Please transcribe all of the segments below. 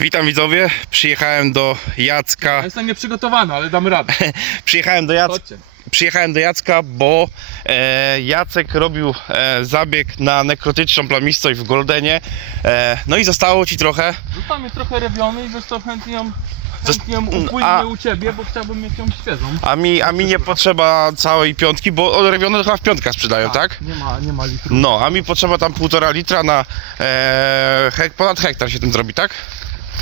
Witam widzowie, przyjechałem do Jacka. Ja jestem nieprzygotowany, ale dam radę. Przyjechałem do, Jac... Chodźcie. przyjechałem do Jacka, bo e, Jacek robił e, zabieg na nekrotyczną plamistość w Goldenie. E, no i zostało ci trochę. Jest trochę rewiony i wiesz co, chętnie ją, chętnie ją a- u ciebie, bo chciałbym mieć ją świeżą. A mi, a mi nie potrzeba całej piątki, bo odrewione chyba w piątkach sprzedają, tak? Nie ma, nie ma litru. No, a mi potrzeba tam półtora litra na e, hek, ponad hektar się tym zrobi, tak?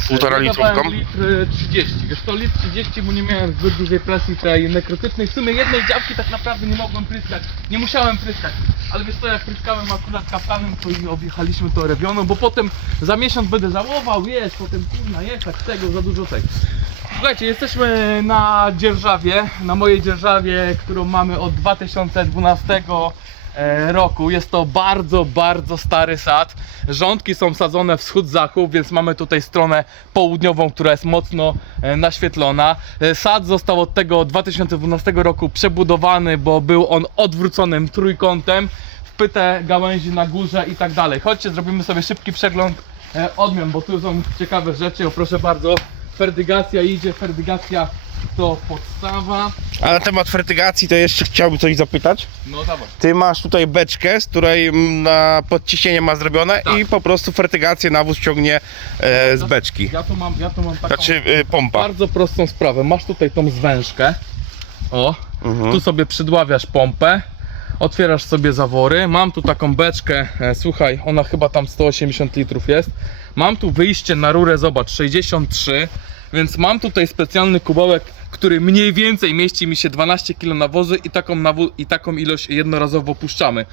Półtora litrówką. litr e, 30. Wiesz to litr 30, bo nie miałem zbyt dużej presji tej nekrotycznej. W sumie jednej działki tak naprawdę nie mogłem pryskać. Nie musiałem pryskać. Ale wiesz co, jak pryskałem akurat kaptanem, to i objechaliśmy to rewioną, bo potem za miesiąc będę żałował, jest, potem kurna jechać tego, za dużo tego. Słuchajcie, jesteśmy na dzierżawie, na mojej dzierżawie, którą mamy od 2012 e, roku. Jest to bardzo, bardzo stary sad. Rządki są sadzone wschód-zachód, więc mamy tutaj stronę południową, która jest mocno e, naświetlona. E, Sad został od tego 2012 roku przebudowany, bo był on odwróconym trójkątem. Wpyte gałęzi na górze i tak dalej. Chodźcie, zrobimy sobie szybki przegląd e, odmian, bo tu są ciekawe rzeczy. O, proszę bardzo, ferdygacja idzie, ferdygacja to podstawa. A na temat fertygacji to jeszcze chciałbym coś zapytać. No dawaj. Ty masz tutaj beczkę, z której mm, na podciśnienie ma zrobione Tak. i po prostu fertygację nawóz ciągnie e, z beczki. Ja tu mam, ja tu mam taką Znaczy y, pompa. bardzo prostą sprawę. Masz tutaj tą zwężkę. O, Mhm. tu sobie przydławiasz pompę. Otwierasz sobie zawory. Mam tu taką beczkę. E, słuchaj, ona chyba tam 180 litrów jest. Mam tu wyjście na rurę, zobacz, 63. Więc mam tutaj specjalny kubełek, który mniej więcej mieści mi się 12 kg nawozu i taką, nawu- i taką ilość jednorazowo puszczamy.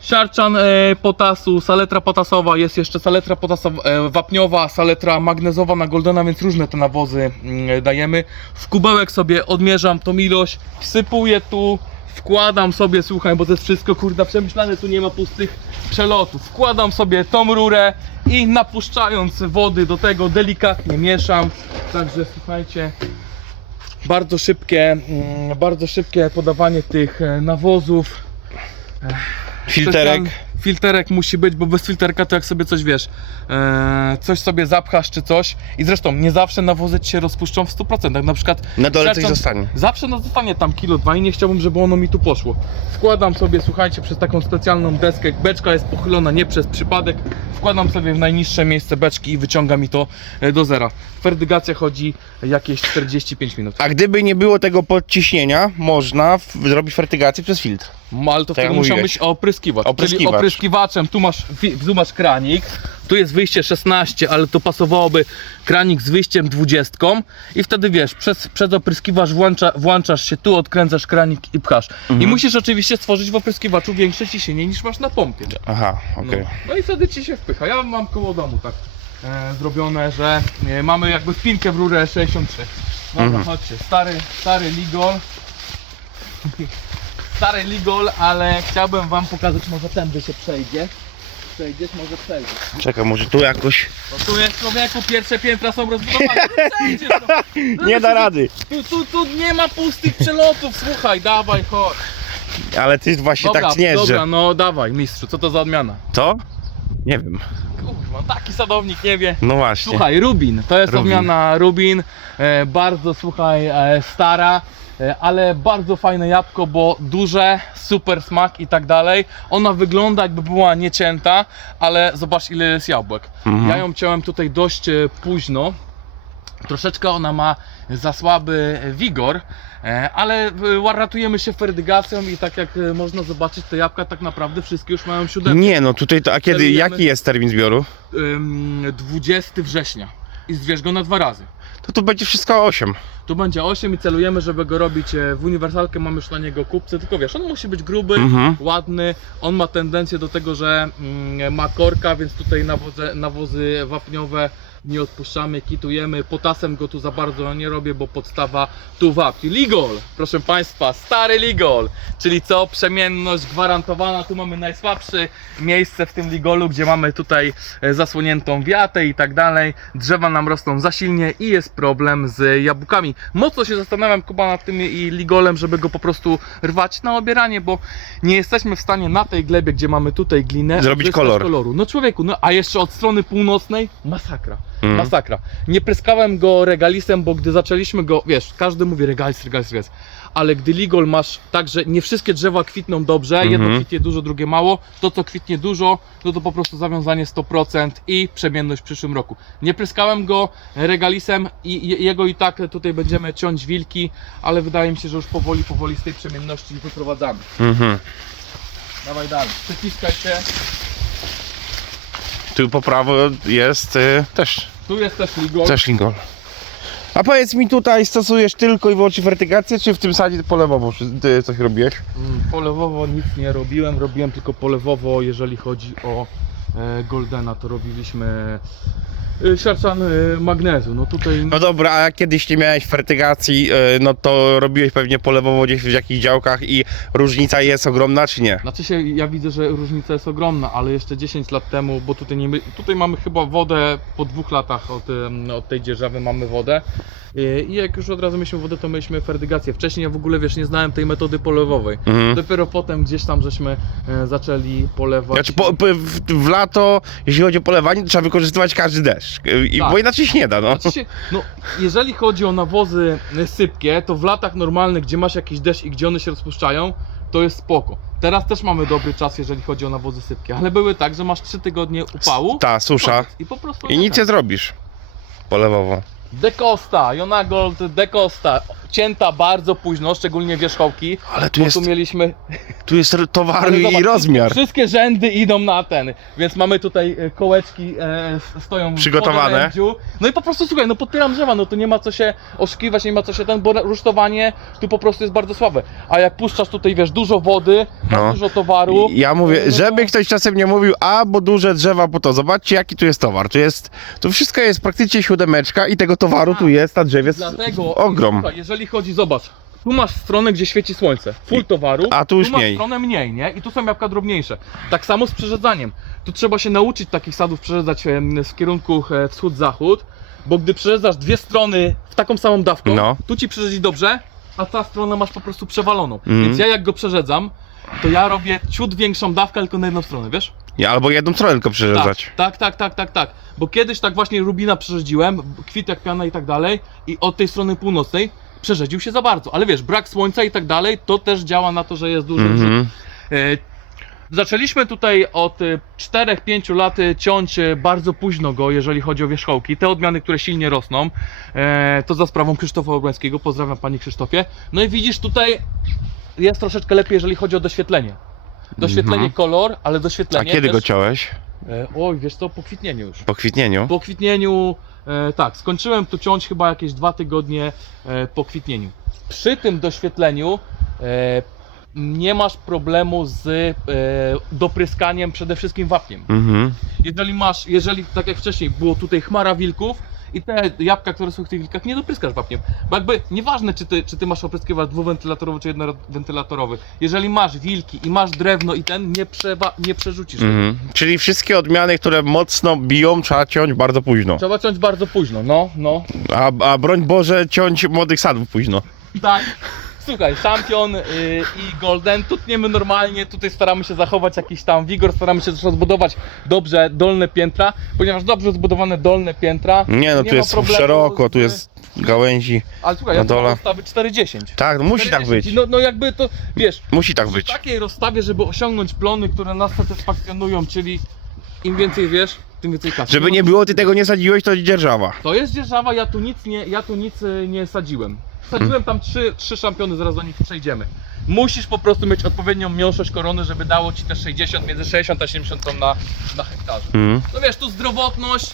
Siarczan e, potasu, saletra potasowa, jest jeszcze saletra potasowa, e, wapniowa, saletra magnezowa na Goldena, więc różne te nawozy mm, dajemy. W kubełek sobie odmierzam tą ilość, wsypuję tu, wkładam sobie, słuchaj, bo to jest wszystko kurda przemyślane, tu nie ma pustych przelotów. Wkładam sobie tą rurę i napuszczając wody do tego delikatnie mieszam. Także słuchajcie, bardzo szybkie, mm, bardzo szybkie podawanie tych e, nawozów. Filterek. Specjalny Filterek musi być, bo bez filterka to jak sobie coś wiesz, e, coś sobie zapchasz czy coś i zresztą nie zawsze nawozy ci się rozpuszczą w 100%. Na przykład Na dole coś zostanie. Zawsze no zostanie tam kilo dwa i nie chciałbym, żeby ono mi tu poszło. Wkładam sobie, słuchajcie, przez taką specjalną deskę, beczka jest pochylona nie przez przypadek, wkładam sobie w najniższe miejsce beczki i wyciąga mi to e, do zera. Ferdygacja chodzi jakieś 45 minut. A gdyby nie było tego podciśnienia, można zrobić fertygację przez filtr. No, ale to Tak wtedy musiał być opryskiwacz. Opryskiwacz. Czyli opryskiwaczem, tu masz, tu masz kranik, tu jest wyjście 16, ale to pasowałoby kranik z wyjściem 20 i wtedy wiesz, przez, przez opryskiwacz włącza, włączasz się, tu odkręcasz kranik i pchasz. I musisz oczywiście stworzyć w opryskiwaczu większe ciśnienie niż masz na pompie. Aha, No, okej. no i wtedy ci się wpycha. Ja mam koło domu tak e, zrobione, że e, mamy jakby wpinkę w rurę 63. Dobra, Mhm. chodźcie, stary, stary Ligol. Stary Ligol, ale chciałbym wam pokazać, może tędy się przejdzie. Przejdziesz, może przejdziesz. Czekaj, może tu jakoś. No tu jest człowieku, pierwsze piętra są rozbudowane. No przejdziesz, no. Nie da rady. Tu, tu, tu nie ma pustych przelotów, słuchaj, dawaj, chodź. Ale ty właśnie tak tniesz, dobra, że. no dawaj, mistrzu, co to za odmiana? Co? Nie wiem. Kurwa, taki sadownik nie wie. No właśnie. Słuchaj, Rubin, to jest Rubin. odmiana Rubin, e, bardzo słuchaj, e, stara, ale bardzo fajne jabłko, bo duże, super smak i tak dalej. Ona wygląda jakby była niecięta, ale zobacz ile jest jabłek. Mhm. Ja ją ciąłem tutaj dość e, późno. Troszeczkę ona ma za słaby wigor, e, ale e, ratujemy się ferdygacją i tak jak e, można zobaczyć, te jabłka tak naprawdę wszystkie już mają siódemkę. Nie no, tutaj to. A kiedy, Celujemy. jaki jest termin zbioru? Ym, 20 września i zwierz go na dwa razy. To tu będzie wszystko 8. Tu będzie 8 i celujemy, żeby go robić e, w uniwersalkę. Mamy już na niego kupcy, tylko wiesz, on musi być gruby, Mhm. ładny. On ma tendencję do tego, że mm, ma korka, więc tutaj nawozy, nawozy wapniowe nie odpuszczamy, kitujemy. Potasem go tu za bardzo nie robię, bo podstawa tu wapni. Ligol, proszę Państwa, stary Ligol, czyli co? Przemienność gwarantowana. Tu mamy najsłabsze miejsce w tym Ligolu, gdzie mamy tutaj e, zasłoniętą wiatę i tak dalej. Drzewa nam rosną za silnie i jest problem z jabłkami. Mocno się zastanawiam Kuba nad tym i Ligolem, żeby go po prostu rwać na obieranie, bo nie jesteśmy w stanie na tej glebie, gdzie mamy tutaj glinę, Zrobić kolor. koloru. No człowieku, no a jeszcze od strony północnej masakra. Mm. Masakra. Nie pryskałem go regalisem, bo gdy zaczęliśmy go, wiesz, każdy mówi regalis, regalis, regalis. Ale gdy ligol masz tak, że nie wszystkie drzewa kwitną dobrze, jedno Mhm. kwitnie dużo, drugie mało, to co kwitnie dużo, no to po prostu zawiązanie 100% i przemienność w przyszłym roku. Nie pryskałem go regalisem i je- jego i tak tutaj będziemy ciąć wilki, ale wydaje mi się, że już powoli, powoli z tej przemienności wyprowadzamy. Mhm. Dawaj dalej, przyciskaj się. Tu po prawo jest y, też, Tu jest też ligol. też lingol. A powiedz mi tutaj, stosujesz tylko i wyłącznie fertygację, czy w tym sadzie polewowo wszy- ty coś robiłeś? Mm, Polewowo nic nie robiłem, robiłem tylko polewowo, jeżeli chodzi o e, Goldena, to robiliśmy siarczan e, magnezu. No tutaj No dobra, a jak kiedyś nie miałeś fertygacji, y, no to robiłeś pewnie polewowo gdzieś w jakichś działkach i różnica jest ogromna, czy nie? Znaczy się, ja widzę, że różnica jest ogromna, ale jeszcze 10 lat temu, bo tutaj, nie, my- tutaj mamy chyba wodę po dwóch latach od, em, od tej dzierżawy mamy wodę I- i jak już od razu mieliśmy wodę, to mieliśmy ferdygację. Wcześniej ja w ogóle, wiesz, nie znałem tej metody polewowej. Mhm. Dopiero potem gdzieś tam żeśmy e, zaczęli polewać. Znaczy po, po, w, w lato, jeśli chodzi o polewanie, to trzeba wykorzystywać każdy deszcz, y, i, Tak. bo inaczej się nie da, no. Znaczy się, no, jeżeli chodzi o nawozy e, sypkie, to w latach normalnych, gdzie masz jakiś deszcz i gdzie one się rozpuszczają, to jest spoko. Teraz też mamy dobry czas, jeżeli chodzi o nawozy sypkie, ale były tak, że masz 3 tygodnie upału Ta, susza. I po prostu I nic nie zrobisz polewowo. De Costa, Jona Gold De Costa, cięta bardzo późno, szczególnie wierzchołki. Ale tu Bo jest, tu mieliśmy tu jest towar i zobacz, rozmiar. Wszystkie rzędy idą na ten, więc mamy tutaj e, kołeczki e, stoją w Przygotowane. podorędziu. No i po prostu słuchaj, no podpieram drzewa, no to nie ma co się oszukiwać, nie ma co się ten, bo rusztowanie tu po prostu jest bardzo słabe. A jak puszczasz tutaj, wiesz, dużo wody, No. dużo towaru. Ja mówię, no żeby ktoś czasem nie mówił, a bo duże drzewa, po to zobaczcie jaki tu jest towar. Tu jest, tu wszystko jest praktycznie siódemeczka i tego towaru tu jest na drzewie Dlatego, ogrom. Słuchaj, jeżeli chodzi, zobacz, tu masz stronę, gdzie świeci słońce, full towaru, a tu już masz mniej. stronę mniej, nie? I tu są jabłka drobniejsze. Tak samo z przerzedzaniem. Tu trzeba się nauczyć takich sadów przerzedzać em, w kierunku e, wschód-zachód, bo gdy przerzedzasz dwie strony w taką samą dawką, No. tu ci przerzedzi dobrze, a ta strona masz po prostu przewaloną. Mhm. Więc ja jak go przerzedzam, to ja robię ciut większą dawkę, tylko na jedną stronę, wiesz? Nie, Albo jedną stronę tylko przerzedzać. Tak, tak, tak, tak, tak. Bo kiedyś tak właśnie Rubina przerzedziłem, kwitek piana i tak dalej i od tej strony północnej przerzedził się za bardzo. Ale wiesz, brak słońca i tak dalej, to też działa na to, że jest duży. Mhm. E, Zaczęliśmy tutaj od e, 4-5 lat e, ciąć e, bardzo późno go, jeżeli chodzi o wierzchołki. Te odmiany, które silnie rosną, e, to za sprawą Krzysztofa Obłańskiego. Pozdrawiam Panie Krzysztofie. No i widzisz tutaj jest troszeczkę lepiej, jeżeli chodzi o doświetlenie. Doświetlenie Mhm. kolor, ale A doświetlenie kiedy też... go ciąłeś? E, oj, wiesz co, po kwitnieniu już. Po kwitnieniu? Po kwitnieniu, e, tak, skończyłem tu ciąć chyba jakieś dwa tygodnie e, po kwitnieniu. Przy tym doświetleniu e, nie masz problemu z e, dopryskaniem przede wszystkim wapniem. Mhm. Jeżeli masz, jeżeli tak jak wcześniej było tutaj chmara wilków i te jabłka, które są w tych wilkach, nie dopryskasz wapniem. Bo jakby nieważne, czy ty, czy ty masz opryskiwać dwuwentylatorowy czy jednowentylatorowy. Jeżeli masz wilki i masz drewno i ten, nie, przewa, nie przerzucisz. Mhm. Czyli wszystkie odmiany, które mocno biją, trzeba ciąć bardzo późno. Trzeba ciąć bardzo późno, no, no. A, a broń Boże, ciąć młodych sadów późno. Tak. Słuchaj, Champion y, i Golden, tu tniemy normalnie, tutaj staramy się zachować jakiś tam wigor, staramy się też rozbudować dobrze dolne piętra, ponieważ dobrze zbudowane dolne piętra. Nie no, tu ma jest problemu szeroko, z- tu jest gałęzi. Ale słuchaj, na ja mam dole. rozstawy 4,10. Tak, no musi tak 4,10. być. No, no jakby to, wiesz, Musi tak w być. takiej rozstawie, żeby osiągnąć plony, które nas satysfakcjonują, czyli im więcej wiesz, tym więcej kasy. Żeby No, nie było, ty tego nie sadziłeś, to dzierżawa. To jest dzierżawa, ja tu nic nie, ja tu nic y, nie sadziłem. Sadziłem tam trzy, trzy szampiony, zaraz do nich przejdziemy. Musisz po prostu mieć odpowiednią miąższość korony, żeby dało ci te 60, między 60 a 70 ton na, na hektarze. Mhm. No wiesz, tu zdrowotność.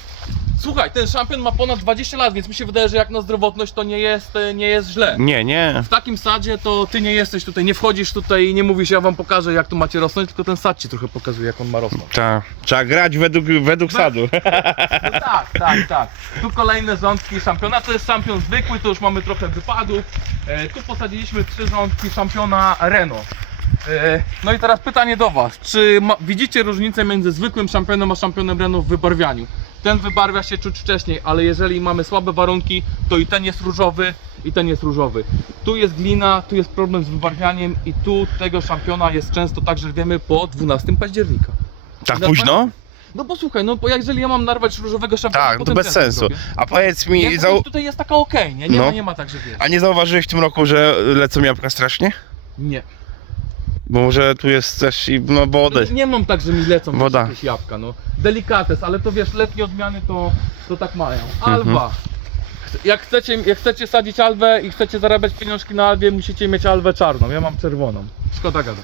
Słuchaj, ten szampion ma ponad 20 lat, więc mi się wydaje, że jak na zdrowotność to nie jest, y, nie jest źle. Nie, nie. W takim sadzie to ty nie jesteś tutaj, nie wchodzisz tutaj i nie mówisz, ja wam pokażę jak tu macie rosnąć, tylko ten sad ci trochę pokazuje jak on ma rosnąć. Tak. Trzeba grać według, według sadu. No tak, tak, tak. Tu kolejne rządki szampiona. To jest szampion zwykły, to już mamy trochę wypadów. E, tu posadziliśmy trzy rządki szampiona Renault. E, no i teraz pytanie do Was. Czy ma, widzicie różnicę między zwykłym szampionem a szampionem Renault w wybarwianiu? Ten wybarwia się czuć wcześniej, ale jeżeli mamy słabe warunki, to i ten jest różowy, i ten jest różowy. Tu jest glina, tu jest problem z wybarwianiem i tu tego szampiona jest często tak, że wiemy po 12 października. Tak Na późno? No bo słuchaj, no bo jeżeli ja mam narwać różowego szampana, Tak, no to potem bez ten sensu. zrobię. A powiedz mi, Nie, zau... tutaj jest taka okej, nie? Nie, No. ma, nie ma tak, że wiesz. a nie zauważyłeś w tym roku, że lecą jabłka strasznie? Nie. Bo może tu jest też i no wody. Nie mam tak, że mi lecą Woda. jakieś jabłka, no. Delikates, ale to wiesz, letnie odmiany to, to tak mają. Mhm. Alba. Jak chcecie, jak chcecie sadzić alwę i chcecie zarabiać pieniążki na alwie, musicie mieć alwę czarną. Ja mam czerwoną. Szkoda gada.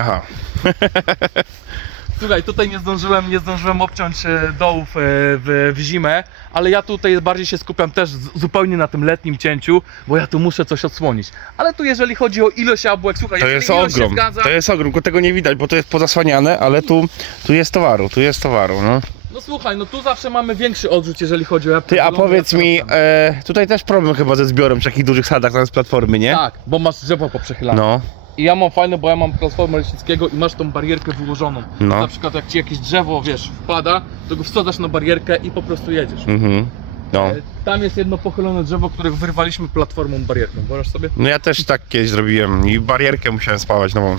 Aha. Słuchaj, tutaj nie zdążyłem, nie zdążyłem obciąć e, dołów e, w, w zimę, ale ja tutaj bardziej się skupiam też zupełnie na tym letnim cięciu, bo ja tu muszę coś odsłonić. Ale tu jeżeli chodzi o ilość jabłek, słuchaj, To jest ilość ogrom. się zgadza, To jest ogrom, tylko tego nie widać, bo to jest pozasłaniane, ale tu, tu jest towaru, tu jest towaru, no. no słuchaj, no tu zawsze mamy większy odrzut, jeżeli chodzi o jabłka. Ty, a powiedz mi, czarne. e, tutaj też problem chyba ze zbiorem takich dużych sadach zamiast platformy, nie? Tak, bo masz drzewo poprzechylane. No, I ja mam fajne, bo ja mam platformę Leśnickiego i masz tą barierkę wyłożoną. No. Na przykład jak ci jakieś drzewo, wiesz, wpada, to go wsadzasz na barierkę i po prostu jedziesz. mhm. No. E, Tam jest jedno pochylone drzewo, które wyrwaliśmy platformą barierką. Wyobraź sobie? No ja też tak kiedyś zrobiłem i barierkę musiałem spawać nową.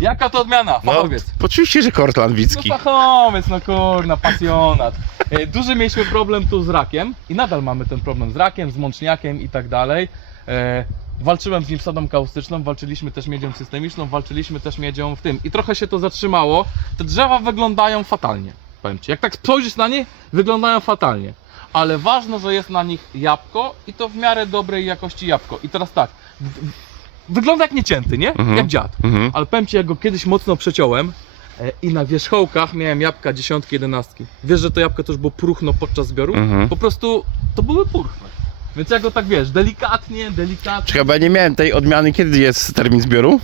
Jaka to odmiana? No, Fachowiec. oczywiście, że Kortland No Wicki. fachowiec, no kurna, pasjonat. E, Duży mieliśmy problem tu z rakiem i nadal mamy ten problem z rakiem, z mączniakiem i tak dalej. Walczyłem z nim sodą kaustyczną, walczyliśmy też miedzią systemiczną, walczyliśmy też miedzią w tym. I trochę się to zatrzymało. Te drzewa wyglądają fatalnie, powiem Ci. Jak tak spojrzysz na nie, wyglądają fatalnie. Ale ważne, że jest na nich jabłko i to w miarę dobrej jakości jabłko. I teraz tak, wygląda jak niecięty, nie? Mhm. Jak dziad. Mhm. Ale powiem Ci, jak go kiedyś mocno przeciąłem e, i na wierzchołkach miałem jabłka dziesiątki, jedenastki. Wiesz, że to jabłko też było próchno podczas zbioru? Mhm. Po prostu to były purchne. Więc jak go tak wiesz, delikatnie, delikatnie. Czekaj, bo ja nie miałem tej odmiany, kiedy jest termin zbioru?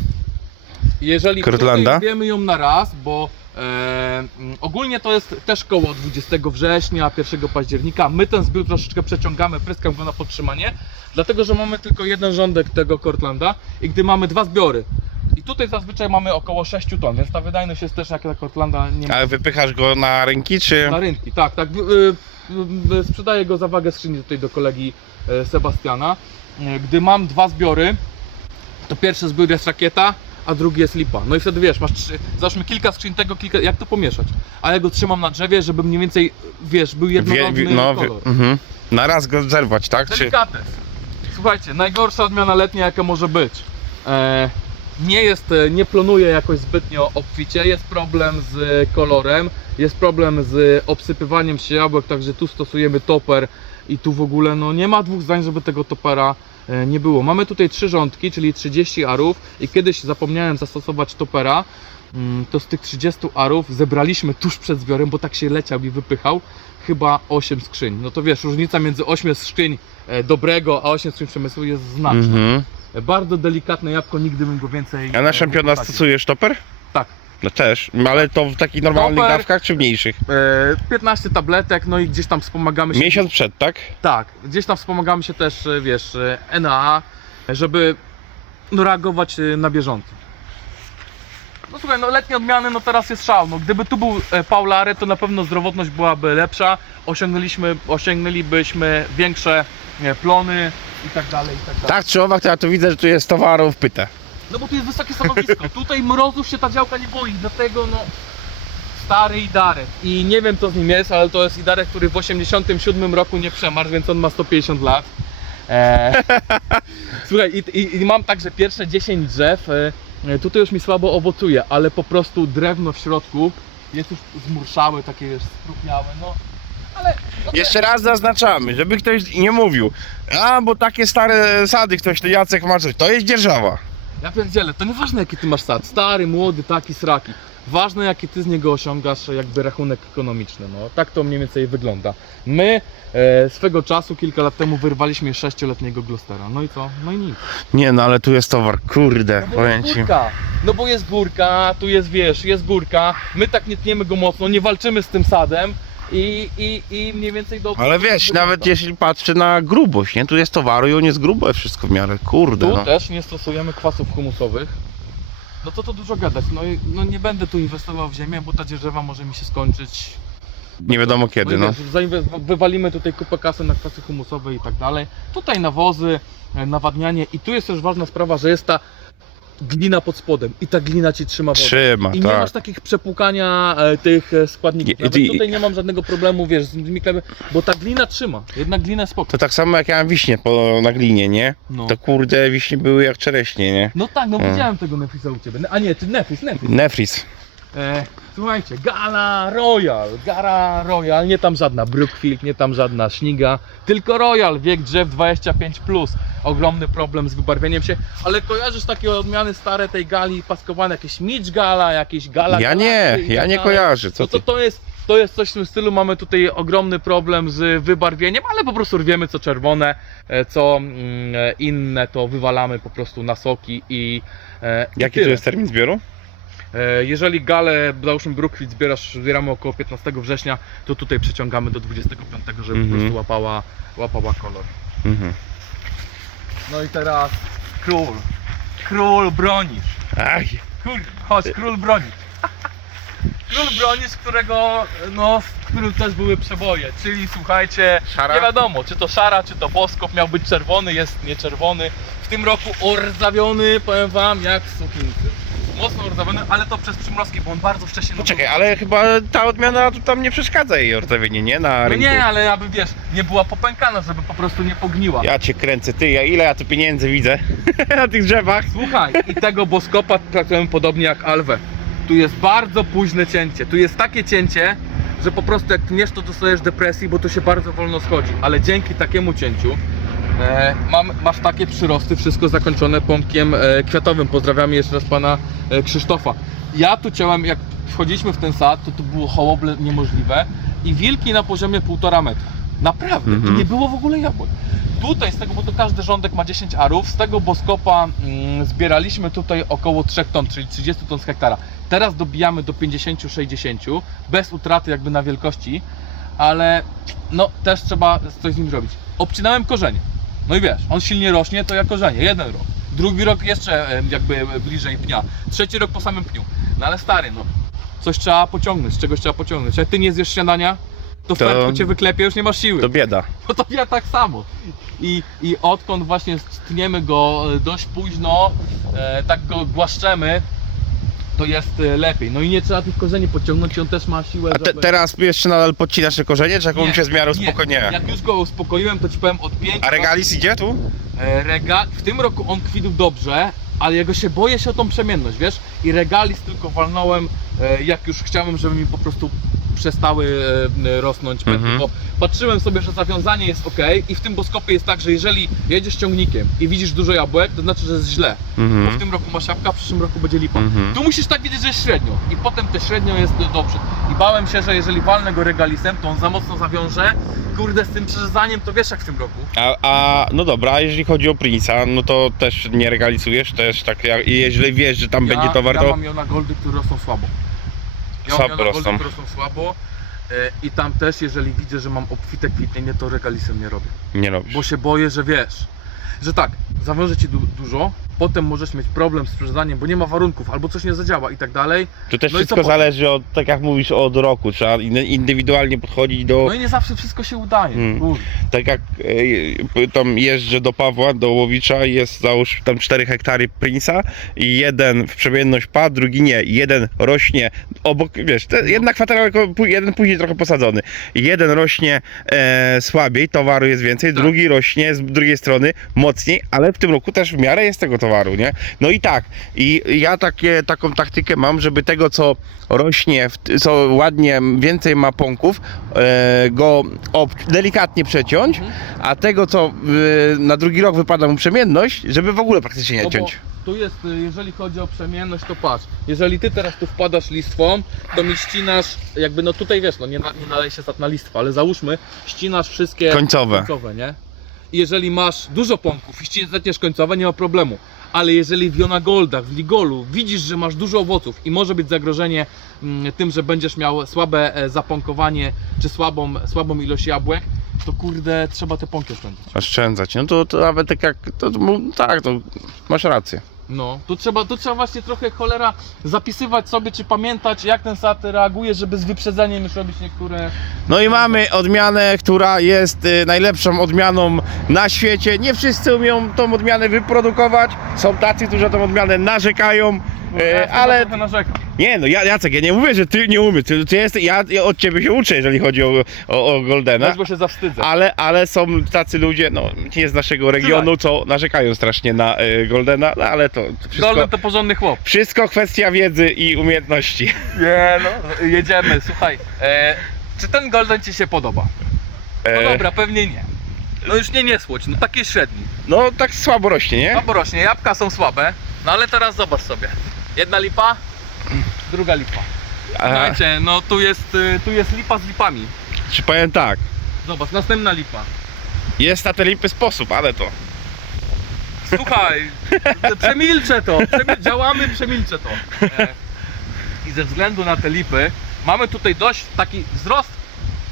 Jeżeli Kortlanda? wiemy ją na raz, bo e, mm, ogólnie to jest też koło 20 września, 1 października. My ten zbiór troszeczkę przeciągamy, pryskam go na podtrzymanie, dlatego że mamy tylko jeden rządek tego Kortlanda i gdy mamy dwa zbiory. I tutaj zazwyczaj mamy około 6 ton, więc ta wydajność jest też jak na Kortlanda nie ma A wypychasz go na ręki, czy... na rynki. Tak, tak. Sprzedaję go za wagę skrzyni tutaj do kolegi e, Sebastiana. E, Gdy mam dwa zbiory, to pierwszy zbiór jest rakieta, a drugi jest lipa. No i wtedy wiesz, masz trzy, załóżmy kilka skrzyń tego, kilka, jak to pomieszać? A ja go trzymam na drzewie, żeby mniej więcej, wiesz, był Wie, jednorodny wie, no, wie, kolor. mhm. Na raz go zerwać, tak? Czy... Delikates. Słuchajcie, najgorsza odmiana letnia jaka może być. E, nie jest, e, nie plonuje jakoś zbytnio obficie, jest problem z kolorem, jest problem z obsypywaniem się jabłek, także tu stosujemy toper i tu w ogóle no nie ma dwóch zdań, żeby tego topera e, nie było. Mamy tutaj trzy rządki, czyli 30 arów i kiedyś zapomniałem zastosować topera, mm, to z tych 30 arów zebraliśmy tuż przed zbiorem, bo tak się leciał i wypychał, chyba 8 skrzyń. No to wiesz, różnica między 8 skrzyń e, dobrego, a 8 skrzyń przemysłu jest znaczna. Mhm. E, Bardzo delikatne jabłko, nigdy bym go więcej A e, na szampiona stosujesz toper? Tak. No też, ale to w takich normalnych Toper. dawkach czy mniejszych? E, 15 tabletek, no i gdzieś tam wspomagamy się. Miesiąc przed, tak? Tak, gdzieś tam wspomagamy się też, e, wiesz, e, NAA, żeby no, reagować e, na bieżąco. No słuchaj, no letnie odmiany, no teraz jest szał. No, gdyby tu był e, Paulary, to na pewno zdrowotność byłaby lepsza. Osiągnęliśmy, osiągnęlibyśmy większe e, plony i tak dalej, i tak dalej. Tak czy owak, to ja tu widzę, że tu jest towaru w pytę. No bo tu jest wysokie stanowisko. Tutaj mrozów się ta działka nie boi, dlatego no stary Idarek. I nie wiem co z nim jest, ale to jest Idarek, który w 87 roku nie przemarł, więc on ma 150 lat. Eee, słuchaj, i, i, i mam także pierwsze 10 drzew. E, tutaj już mi słabo owocuje, ale po prostu drewno w środku jest już zmurszałe, takie już spróchniałe, no. Ale Jeszcze raz zaznaczamy, żeby ktoś nie mówił, a bo takie stare sady, ktoś to Jacek ma coś, to jest dzierżawa. Ja pierdzielę, to nieważne jaki ty masz sad, stary, młody, taki, sraki. Ważne jaki ty z niego osiągasz jakby rachunek ekonomiczny, no tak to mniej więcej wygląda. My e, swego czasu, kilka lat temu wyrwaliśmy sześcioletniego Glostera, no i co? No i nic. Nie no, ale tu jest towar, kurde, No bo powiem jest ci. górka, no bo jest górka, tu jest wiesz, jest górka, my tak nie tniemy go mocno, nie walczymy z tym sadem i, i, i mniej więcej do... Ale wiesz, wygląda. nawet jeśli patrzę na grubość, nie? Tu jest towaru i on jest grube wszystko w miarę, kurde Tu no. też nie stosujemy kwasów humusowych. No to to dużo gadać. No, i- no nie będę tu inwestował w ziemię, bo ta dzierżawa może mi się skończyć. Nie wiadomo kiedy, i no. wiesz, zainwe- wywalimy tutaj kupę kasy na kwasy humusowe i tak dalej. Tutaj nawozy, e, nawadnianie i tu jest też ważna sprawa, że jest ta glina pod spodem i ta glina ci trzyma wodę. Trzyma, I nie tak. masz takich przepłukania e, tych e, składników. I- Nawet i- tutaj nie mam żadnego problemu, wiesz, z miklem, bo ta glina trzyma. Jednak glina spoko. To tak samo jak ja mam wiśnie po, na glinie, nie? No. To kurde, wiśnie były jak czereśnie, nie? No tak, no Mm. widziałem tego Nefisa u ciebie. A nie, ty Nefis, Nefis. Nefris. E, słuchajcie, Gala Royal, Gala Royal, nie tam żadna Brookfield, nie tam żadna Śniga, tylko Royal, wiek drzew 25+. Ogromny problem z wybarwieniem się, ale kojarzysz takie odmiany stare tej gali paskowane, jakieś Mitch Gala, jakieś Gala Ja nie, Galaxy i ja tak nie dalej. kojarzę, co No to ty? to jest, to jest coś w tym stylu, mamy tutaj ogromny problem z wybarwieniem, ale po prostu wiemy co czerwone, e, co mm, e, inne to wywalamy po prostu na soki i e, i Jaki tyle. to jest termin zbioru? Jeżeli galę, załóżmy Brookfield zbierasz, zbieramy około 15 września, to tutaj przeciągamy do 25, żeby Mhm. po prostu łapała, łapała kolor. Mhm. No i teraz król. Król bronisz. Aj, Król, chodź, król bronisz. Król bronisz, którego, no, w którym też były przeboje, czyli słuchajcie, Szara? nie wiadomo, czy to szara, czy to boskop miał być czerwony, jest nieczerwony. W tym roku orzawiony, powiem wam, jak sukinsy. Mocno ale to przez przymrozki, bo on bardzo wcześnie... poczekaj, ale chyba ta odmiana tu tam nie przeszkadza jej orzewienie, nie? Na No rynku. nie, ale aby wiesz, nie była popękana, żeby po prostu nie pogniła. Ja cię kręcę, ty, ja ile ja tu pieniędzy widzę na tych drzewach. Słuchaj, i tego boskopa traktujemy podobnie jak alwę. Tu jest bardzo późne cięcie. Tu jest takie cięcie, że po prostu jak tniesz, to dostajesz depresji, bo to się bardzo wolno schodzi. Ale dzięki takiemu cięciu mam, masz takie przyrosty, wszystko zakończone pompkiem e, kwiatowym. Pozdrawiamy jeszcze raz pana e, Krzysztofa. Ja tu ciąłem, jak wchodziliśmy w ten sad, to tu było hołoble niemożliwe i wilki na poziomie półtora metra. Naprawdę, tu nie było w ogóle jabłek. Tutaj z tego, bo to każdy rządek ma 10 arów, z tego boskopa mm, zbieraliśmy tutaj około 3 ton, czyli 30 ton z hektara. Teraz dobijamy do 50-60, bez utraty jakby na wielkości, ale no też trzeba coś z nim zrobić. Obcinałem korzenie. No i wiesz, on silnie rośnie, to ja korzenie, jeden rok. Drugi rok jeszcze jakby bliżej pnia. Trzeci rok po samym pniu. No ale stary, no. Coś trzeba pociągnąć, z czegoś trzeba pociągnąć. Jak ty nie zjesz śniadania, to, To- to... cię wyklepie, już nie masz siły. To bieda. No to ja tak samo. I, i odkąd właśnie stniemy go e, dość późno, e, tak go głaszczemy, to jest e, lepiej. No i nie trzeba tych korzeni podciągnąć i on też ma siłę. A te, żeby- teraz jeszcze nadal podcinasz te korzenie, czy jakąś się w miarę nie. spokojnie? Jak już go uspokoiłem, to ci powiem od 5 A regalis idzie tu? E, Rega... W tym roku on kwitł dobrze, ale jego się boję się o tą przemienność, wiesz? I regalis tylko walnąłem, e, jak już chciałem, żeby mi po prostu przestały e, rosnąć pędy, Mhm. bo patrzyłem sobie, że zawiązanie jest ok i w tym boskopie jest tak, że jeżeli jedziesz ciągnikiem i widzisz dużo jabłek, to znaczy, że jest źle. Bo w Mhm. tym roku masz jabłka, w przyszłym roku będzie lipa. Mhm. Tu musisz tak wiedzieć, że jest średnio i potem te średnio jest dobrze. I bałem się, że jeżeli walnę go regalisem, to on za mocno zawiąże. Kurde, z tym przerzucaniem to wiesz jak w tym roku. A, a no dobra, a jeżeli chodzi o Prince'a, no to też nie regalisujesz, też tak, jeżeli wiesz, że tam ja, będzie towar, ja to mam Jona Goldy, które rosną słabo. Ja rosną. Które rosną słabo. e, I tam też, jeżeli widzę, że mam obfite kwitnienie, to regalisem nie robię. nie robisz. Bo się boję, że wiesz, że tak, zawiąże ci du- dużo, potem możesz mieć problem z sprzedaniem, bo nie ma warunków, albo coś nie zadziała i tak dalej. To też No wszystko zależy od, tak jak mówisz, od roku. Trzeba in- indywidualnie podchodzić do. No i nie zawsze wszystko się udaje. Mm. Kurde. Tak jak e, tam jeżdżę do Pawła, do Łowicza, jest załóż tam 4 hektary Prince'a i jeden w przemienność padł, drugi nie. Jeden rośnie obok, wiesz, te, jedna kwatera, jeden później trochę posadzony. Jeden rośnie e, słabiej, towaru jest więcej, Tak. drugi rośnie z drugiej strony mocniej, ale w tym roku też w miarę jest tego towaru, nie? No i tak, i ja takie, taką taktykę mam, żeby tego, co rośnie, co ładnie więcej ma pąków, e, go delikatnie przeciąć, a tego, co y, na drugi rok wypada mu przemienność, żeby w ogóle praktycznie nie No ciąć. tu jest, y, jeżeli chodzi o przemienność, to patrz. Jeżeli ty teraz tu wpadasz listwą, to mi ścinasz, jakby no tutaj wiesz, no nie, na, nie nadaje się na listwę, ale załóżmy, ścinasz wszystkie Końcowe. końcowe nie? I jeżeli masz dużo pąków i ścinasz zetniesz końcowe, nie ma problemu. Ale jeżeli w Jona Goldach, w Ligolu widzisz, że masz dużo owoców i może być zagrożenie mm, tym, że będziesz miał słabe e, zapąkowanie czy słabą, słabą ilość jabłek, to kurde, trzeba te pąki oszczędzić. Oszczędzać. No to, to nawet tak jak. To, to, tak, to masz rację. No, tu trzeba, tu trzeba właśnie trochę cholera zapisywać sobie, czy pamiętać, jak ten SAT reaguje, żeby z wyprzedzeniem już robić niektóre. No i mamy odmianę, która jest y, najlepszą odmianą na świecie. Nie wszyscy umieją tą odmianę wyprodukować. Są tacy, którzy na tą odmianę narzekają. Ja E, chyba ale trochę narzekam. nie no, ja, Jacek, ja nie mówię, że ty nie umiesz. Ty, ty jest, ja, ja od ciebie się uczę, jeżeli chodzi o, o, o Goldena. Weź, bo się zawstydzę. Ale, ale są tacy ludzie, no nie z naszego regionu, co narzekają strasznie na y, Goldena, no ale to wszystko, Golden to porządny chłop. wszystko kwestia wiedzy i umiejętności. Nie no, jedziemy, słuchaj. E, czy ten Golden ci się podoba? No E, dobra, pewnie nie. No już nie nie słodź, no takie średni. No tak słabo rośnie, nie? No bo rośnie, jabłka są słabe, no ale teraz zobacz sobie. Jedna lipa, druga lipa. A, Słuchajcie, no tu jest, y, tu jest lipa z lipami. czy powiem tak, Zobacz, następna lipa. jest na te lipy sposób, ale to... Słuchaj, przemilczę to, przemil działamy, przemilczę to. E, I ze względu na te lipy mamy tutaj dość taki wzrost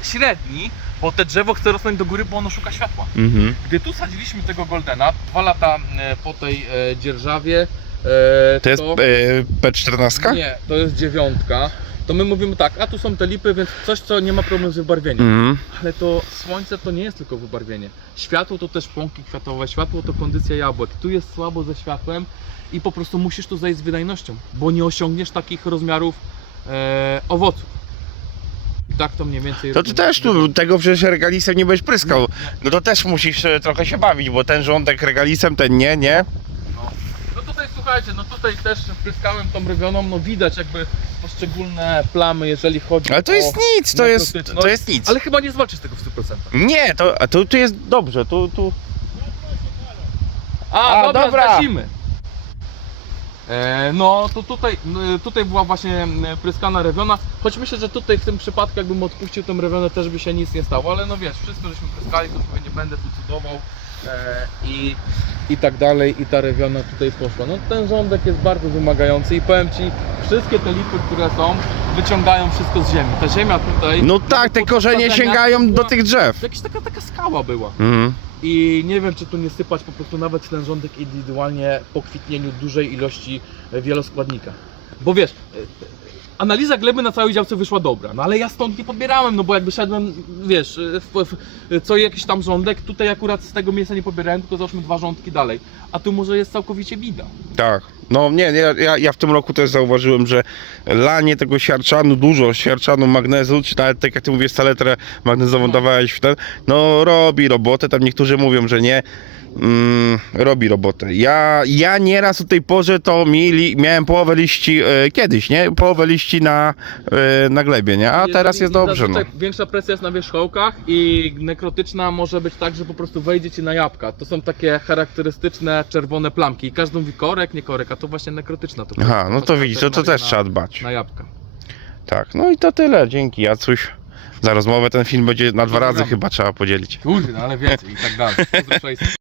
średni, bo te drzewo chce rosnąć do góry, bo ono szuka światła. Mhm. Gdy tu sadziliśmy tego Goldena, dwa lata e, po tej e, dzierżawie, e, To jest e, P14? Nie, to jest dziewiątka. To my mówimy tak, a tu są te lipy, więc coś, co nie ma problemu z wybarwieniem. Mhm. Ale to słońce to nie jest tylko wybarwienie. Światło to też pąki kwiatowe, światło to kondycja jabłek. Tu jest słabo ze światłem i po prostu musisz tu zejść z wydajnością, bo nie osiągniesz takich rozmiarów e, owoców. I tak to mniej więcej To ty też tu tego przecież regalisem nie będziesz pryskał. No to też musisz e, trochę się bawić, bo ten rządek regalisem, ten nie, nie? No. no tutaj słuchajcie, no tutaj też pryskałem tą rewioną, no widać jakby poszczególne plamy, jeżeli chodzi Ale to o jest nic, to jest, to jest nic. Ale chyba nie zwalczysz tego w 100%. Nie, to, a tu, tu jest dobrze, tu, tu... A, A, dobra, dobra. zgasimy. E, no to tutaj, n- tutaj była właśnie m, pryskana rewiona, choć myślę, że tutaj w tym przypadku jakbym odpuścił tą rewionę też by się nic nie stało, ale no wiesz, wszystko żeśmy pryskali, to sobie nie będę tu cudował e, i, i tak dalej i ta rewiona tutaj poszła. No ten rządek jest bardzo wymagający i powiem Ci, wszystkie te lipy, które są, wyciągają wszystko z ziemi. Ta ziemia tutaj... No tak, te korzenie sięgają do tych drzew. Jakaś taka, taka skała była. Mhm. I nie wiem, czy tu nie sypać po prostu nawet ten rządek indywidualnie po kwitnieniu dużej ilości e, wieloskładnika. Bo wiesz, e, analiza gleby na całej działce wyszła dobra, no ale ja stąd nie pobierałem, no bo jakby szedłem, wiesz, w, w, co jakiś tam rządek, tutaj akurat z tego miejsca nie pobierałem, tylko załóżmy dwa rządki dalej. A tu może jest całkowicie bida. Tak. No nie, nie, ja, ja w tym roku też zauważyłem, że lanie tego siarczanu, dużo siarczanu, magnezu, czy nawet tak jak ty mówisz, saletrę magnezową No. dawałeś w ten, no robi robotę, tam niektórzy mówią, że nie, mm, robi robotę. Ja, ja nieraz o tej porze to mieli, miałem połowę liści e, kiedyś, nie? Połowę liści na, e, na glebie, nie? A teraz jest dobrze, no. zazwyczaj Większa presja jest na wierzchołkach i nekrotyczna może być tak, że po prostu wejdzie ci na jabłka. To są takie charakterystyczne czerwone plamki. I każdy mówi korek, nie korek, a to właśnie nekrotyczna. To Aha, no to widzisz, to, to czerwona też na, trzeba dbać. Na jabłka. Tak, no i to tyle, dzięki Jacuś. Za rozmowę ten film będzie na dwa razy Pozdrawiam. chyba trzeba podzielić. Kurde, no ale więcej i tak dalej.